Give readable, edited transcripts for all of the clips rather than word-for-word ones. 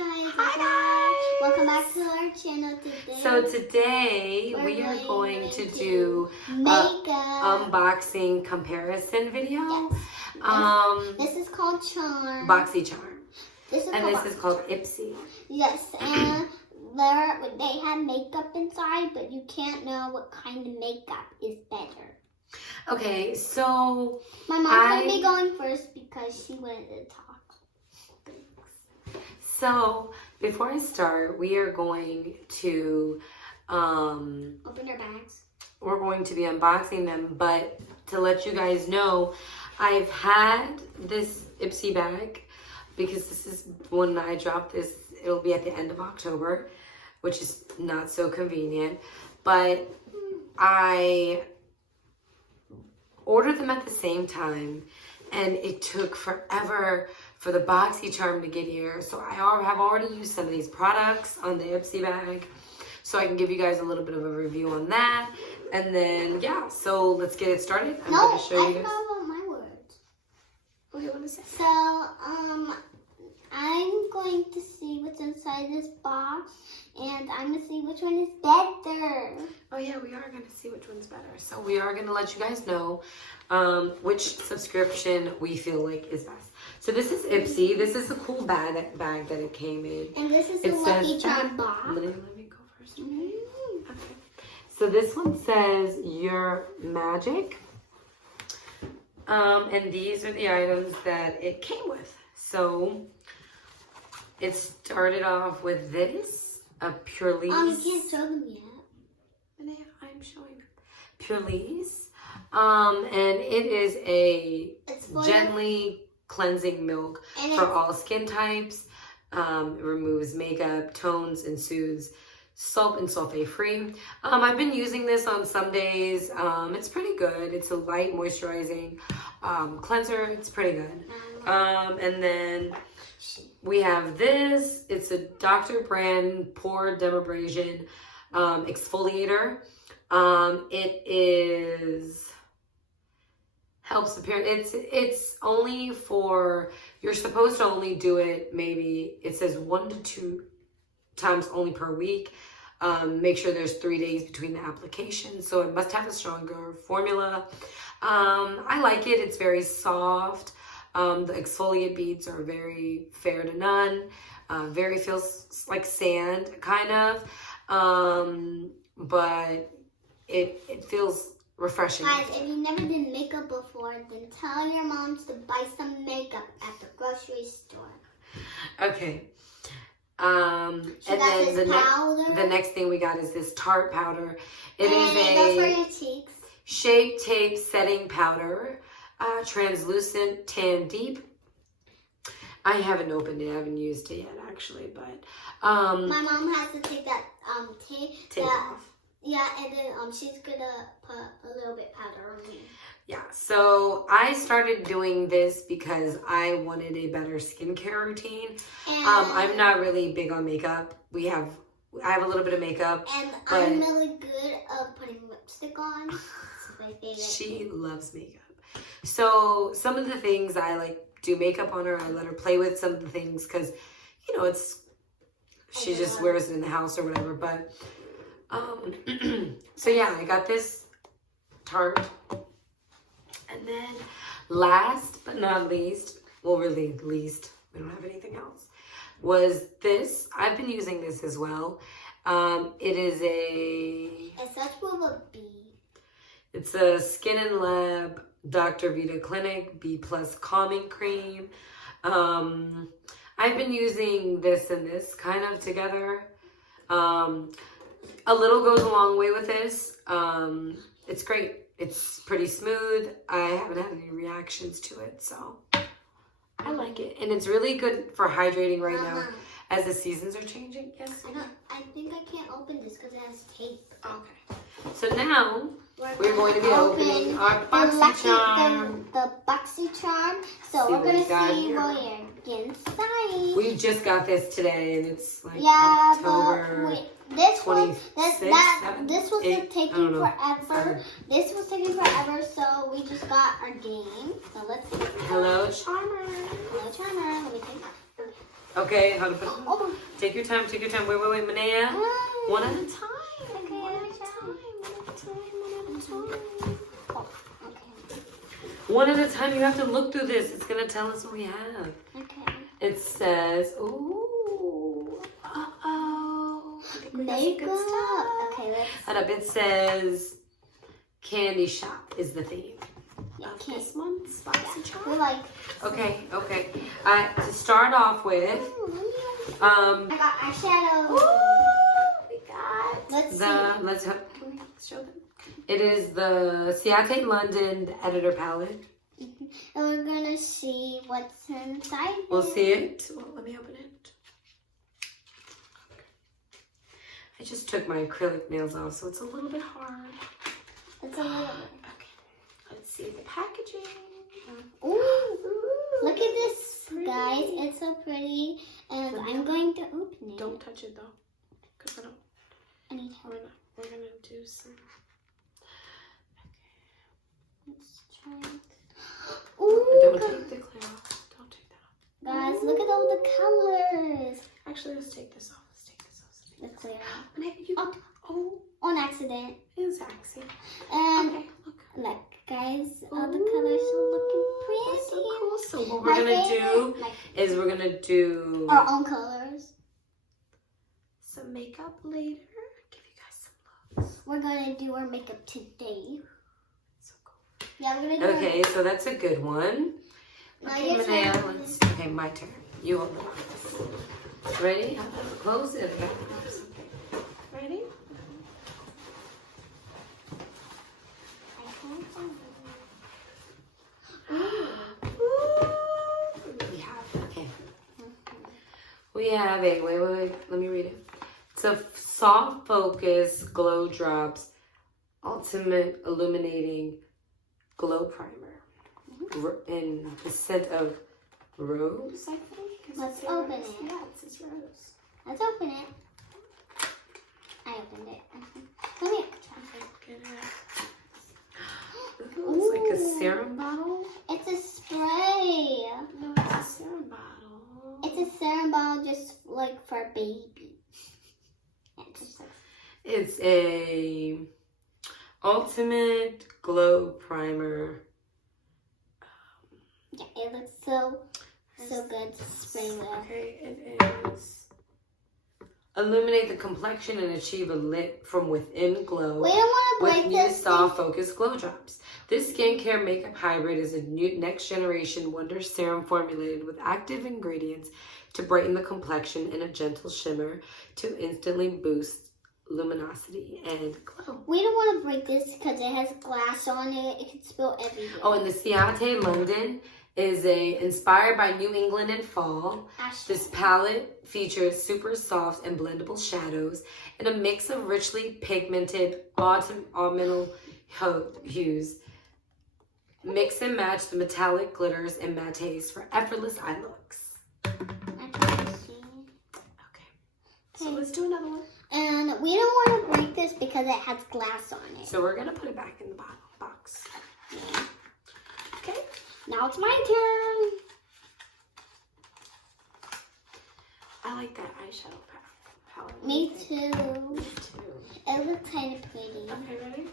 guys. Hi guys. Welcome back to our channel today. So today we are going to do makeup unboxing comparison video. Yes. This is called Charm. Boxycharm. This is called Ipsy. Yes, and they have makeup inside, but you can't know what kind of makeup is better. Okay, so my mom's gonna be going first because she wanted to talk. So before I start, we are going to open our bags. We're going to be unboxing them, but to let you guys know, I've had this Ipsy bag because this is when I drop this. It'll be at the end of October, which is not so convenient, but I ordered them at the same time and it took forever for the Boxycharm to get here. So I have already used some of these products on the Ipsy bag, so I can give you guys a little bit of a review on that. And then, yeah, so let's get it started. I'm going to show you guys. I forgot my words. What do you want to say? So, I'm going to see what's inside this box, and I'm going to see which one is better. Oh yeah, we are going to see which one's better. So we are going to let you guys know which subscription we feel like is best. So this is Ipsy. This is a cool bag that it came in. And this is the Lucky Charm box. Let me go first. Okay. Okay. So this one says Your Magic. And these are the items that it came with. So it started off with this, a Purelisse. You can't show them yet. I'm showing them. Purelisse. And it is a gently cleansing milk for all skin types. It removes makeup, tones, and soothes. Soap and sulfate free. I've been using this on some days. It's pretty good. It's a light moisturizing cleanser. It's pretty good. And then we have this. It's a Dr. Brand Pore Dermabrasion exfoliator. It is helps appear. It's only for, you're supposed to only do it maybe, it says 1 to 2 times only per week. Make sure there's 3 days between the applications, so it must have a stronger formula. I like it. It's very soft. The exfoliate beads are very fair to none. Very feels like sand, kind of. But it feels refreshing. Guys, if you never did makeup before, then tell your moms to buy some makeup at the grocery store. Okay. And then the next thing we got is this Tarte powder. It is that's for your cheeks. Shape Tape Setting Powder. Translucent Tan Deep. I haven't opened it. I haven't used it yet, actually, but my mom has to take that tape off. Yeah, and then she's gonna put a little bit powder on me. Yeah, so I started doing this because I wanted a better skincare routine. And I'm not really big on makeup. I have a little bit of makeup. And I'm really good at putting lipstick on. My favorite. She loves makeup. So some of the things I like do makeup on her. I let her play with some of the things because, you know, she just wears it in the house or whatever. But so yeah, I got this Tarte. And then last but not least, well, really least, we don't have anything else, was this. I've been using this as well. It is It's such with a B. It's a Skin and Lab Dr. Vita Clinic B+ Calming Cream. I've been using this and this kind of together. A little goes a long way with this. It's great. It's pretty smooth. I haven't had any reactions to it, so I like it. And it's really good for hydrating right now as the seasons are changing. Yes? I think I can't open this because it has tape. Okay. So now we're going to be opening our Boxycharm. The Boxycharm. So we're going to see what's inside. We just got this today and it's like October. This was taking forever. This was taking forever, so we just got our game. So let's see. Hello, Charmer. Hello, Charmer. Let me take that. Okay, how to put it. Take your time, take your time. Wait, Manea. One at a time. Okay, One at a time. Oh, okay. One at a time. You have to look through this. It's gonna tell us what we have. Okay. It says, ooh, Makeup. Okay, let's. Hold up. It says, candy shop is the theme. Of Okay. this month's Boxycharm. We're like. Okay. To start off with, I got eyeshadow. we got Let's see. Can we show them? It is the Ciate London Editor Palette. And we're gonna see what's inside. We'll see it. Well, let me open it. I just took my acrylic nails off, so it's a little bit hard. It's a little bit. Okay. Let's see the packaging. Ooh, look at this, guys. It's so pretty. And I'm going to open it. Don't touch it though, because I need help. we're gonna do some. Let's try it. Ooh, Don't take the clear off. Don't take that off. guys, look at all the colors. Actually, let's take this off. The clear. On On accident. exactly. And Okay, look. look, guys, all the colors are looking pretty. That's so cool. So what we're gonna do is we're gonna do our own colors. some makeup later. Give you guys some looks. We're gonna do our makeup today. So cool. Yeah, we're gonna do. Okay, so that's a good one. Now Okay, your Manea, turn. okay, my turn. You hold the box. Ready? Close it. Ready? We have a, wait, let me read it. It's a soft focus glow drops ultimate illuminating glow primer in the scent of rose, I think. Let's open it. Yeah, it says rose. Let's open it. I opened it. Let me It's like a serum bottle. It's a spray. No, it's a serum bottle. It's a serum bottle just like for a baby. It's a ultimate glow primer. Yeah, it looks so good to spray with. Okay, it is. Illuminate the complexion and achieve a lit from within glow. We don't want to with break new this. soft focus glow drops. This skincare makeup hybrid is a new next generation wonder serum formulated with active ingredients to brighten the complexion and a gentle shimmer to instantly boost luminosity and glow. We don't want to break this because it has glass on it. It could spill everywhere. Oh, and the Ciate London is inspired by New England and fall. This palette features super soft and blendable shadows and a mix of richly pigmented autumnal hues. Mix and match the metallic glitters and mattes for effortless eye looks. Okay, so let's do another one. And we don't want to break this because it has glass on it. So we're gonna put it back in the box. Yeah. Okay. Now it's my turn. I like that eyeshadow palette. Me too. Me too. It looks kind of pretty. Okay, ready?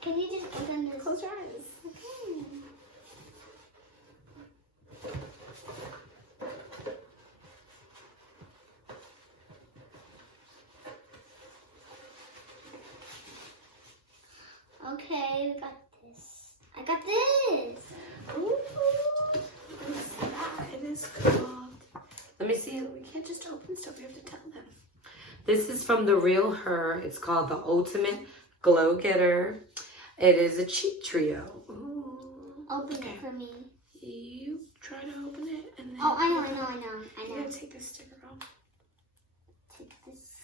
Can you just open this? Close your eyes. Okay. Okay, we got this. I got this. Ooh. Let me see that. It is called. Let me see. We can't just open stuff. We have to tell them. This is from The Real Her. It's called The Ultimate Glow Getter. It is a cheek trio. Ooh. Open it for me. You try to open it and then. Oh, I know. You gotta take this sticker off. Take this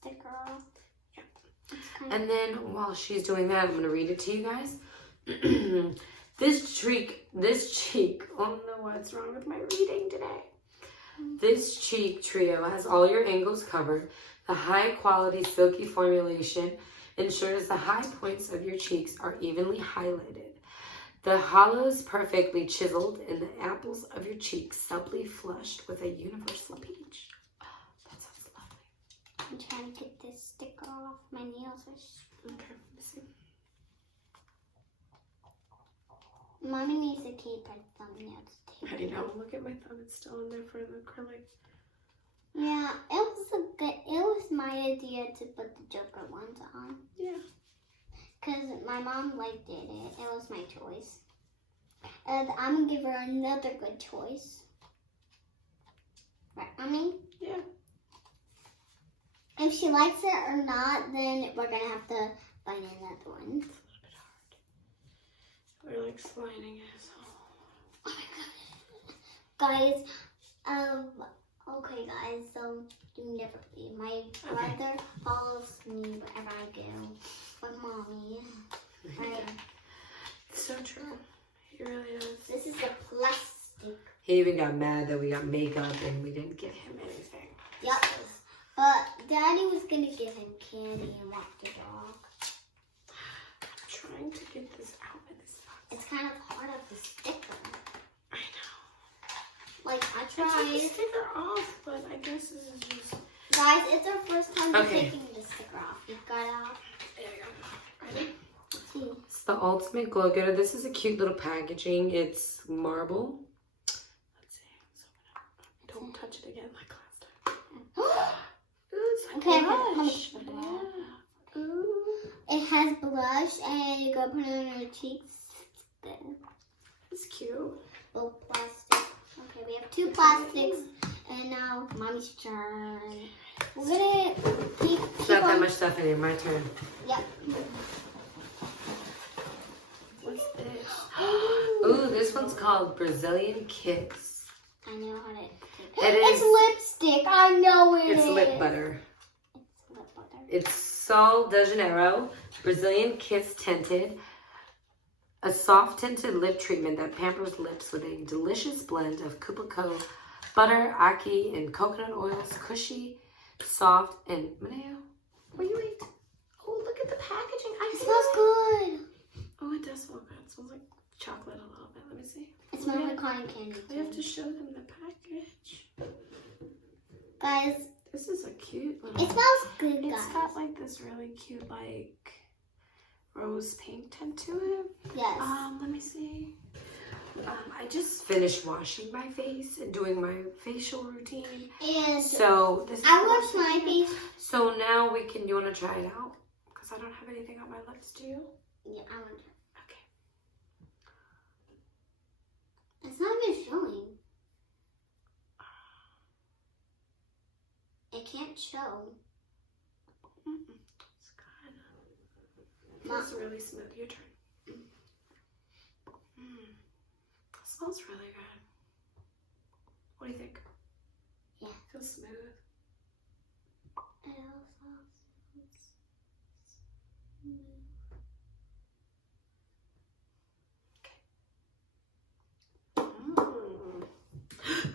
sticker off. And then while she's doing that, I'm going to read it to you guys. This cheek, oh no, what's wrong with my reading today? This cheek trio has all your angles covered. The high quality silky formulation ensures the high points of your cheeks are evenly highlighted. The hollows perfectly chiseled and the apples of your cheeks subtly flushed with a universal peach. Oh, that sounds lovely. I'm trying to get this sticker off. My nails are... Okay, let me see. Mommy needs to keep her thumbnails taped. I know. Look at my thumb. It's still in there for the acrylic. Yeah, it was my idea to put the Joker ones on. Yeah. Because my mom did it. It was my choice. And I'm going to give her another good choice. Right, Mommy? Yeah. If she likes it or not, then we're going to have to find another one. It's a little bit hard. We're like sliding it. Oh my god. Guys, okay guys, so you never believe. My brother follows me wherever I go with Mommy. Right? It's so true. He really does. This is a plastic. He even got mad that we got makeup and we didn't give him anything. Yep. But Daddy was going to give him candy and walk the dog. I'm trying to get this out of this box. It's kind of hard of the sticker. I know. Like, I I took the tried. sticker off, but I guess this is just... Guys, it's our first time Okay. taking the sticker off. You got it off. There you go. Ready? Let's see. It's the ultimate glow getter. This is a cute little packaging. It's marble. Let's see. Let's open it up. Don't touch it again like last time. Ooh, it's like Okay, blush. okay. Yeah. Ooh. It has blush, and you go put it on your cheeks. Good. It's cute. Little plastic. Okay, we have two plastics, and now Mommy's turn. We're gonna keep It's not that on. much stuff in here. My turn. Yep. What's this? Ooh, this one's called Brazilian Kiss. I know how to. It is. It's lipstick. I know it It's is. lip butter. It's lip butter. It's Sol de Janeiro Brazilian Kiss Tinted. A soft tinted lip treatment that pampers lips with a delicious blend of Cupico butter, ackee, and coconut oils. Cushy, soft, and Mateo, where you eat? Oh, look at the packaging. It smells good. Oh, it does smell good. It smells like chocolate a little bit. Let me see. It smells like cotton candy. We have to show them the package. Guys, This is a cute little... it smells good, guys. It's got like this really cute like rose pink tint to it. Yes. Let me see. I just finished washing my face and doing my facial routine. And So this is I washed my face. So now we can. You want to try it out? Because I don't have anything on my lips. Do you? Yeah, I want to. Okay. It's not even showing. It can't show. It's kind of. It's really smooth. Your turn. It smells really good. What do you think? Yeah. Feels smooth. It also smells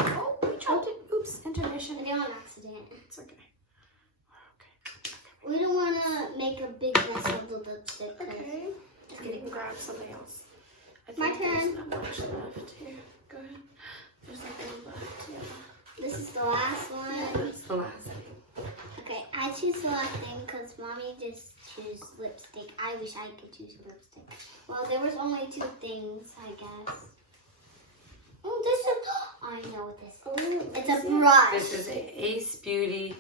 Oh, we dropped it. Oops, intermission. smooth. On accident. It's okay. We don't want to make a big mess of the lipstick. Okay. You can grab something else. I My think there's turn. not much left here. Go ahead. There's like one left. Yeah. This is the last one. That's the last thing. Okay, I choose the last thing because Mommy just chose lipstick. I wish I could choose lipstick. Well, there was only two things, I guess. Oh, this is... I know what this is. Oh, It's a brush. This is a Ace Beauty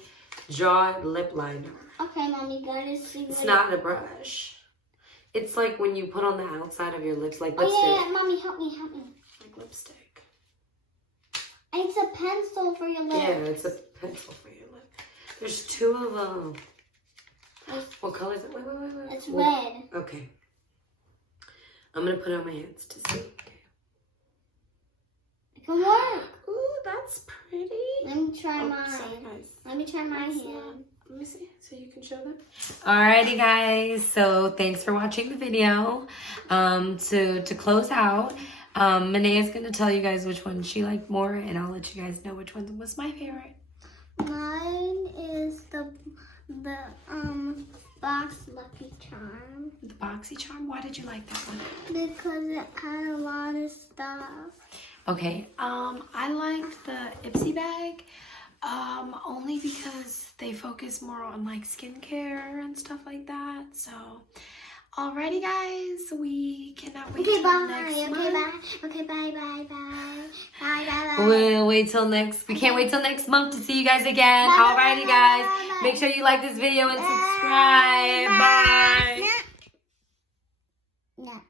Jaw Lip Liner. Okay, Mommy, gotta see what It's not a brush. It's like when you put on the outside of your lips, like Oh, lipstick. yeah, Mommy, help me, help me. Like lipstick. It's a pencil for your lips. Yeah, it's a pencil for your lip. There's two of them. What color is it? Wait. It's red. Okay. I'm going to put it on my hands to see. It can work. Ooh, that's pretty. Let me try Oh, mine. sorry, guys. Let me try my That's hand. Let me see, so you can show them. Alrighty, guys. So thanks for watching the video. To close out, Manea's gonna tell you guys which one she liked more, and I'll let you guys know which one was my favorite. Mine is the Boxycharm. The Boxycharm? Why did you like that one? Because it had a lot of stuff. Okay, I liked the Ipsy bag, only because they focus more on like skincare and stuff like that. So, alrighty guys, we cannot wait till next month. Okay, bye. We'll wait till we can't wait till next month to see you guys again. Alrighty guys, make sure you like this video and subscribe. Bye.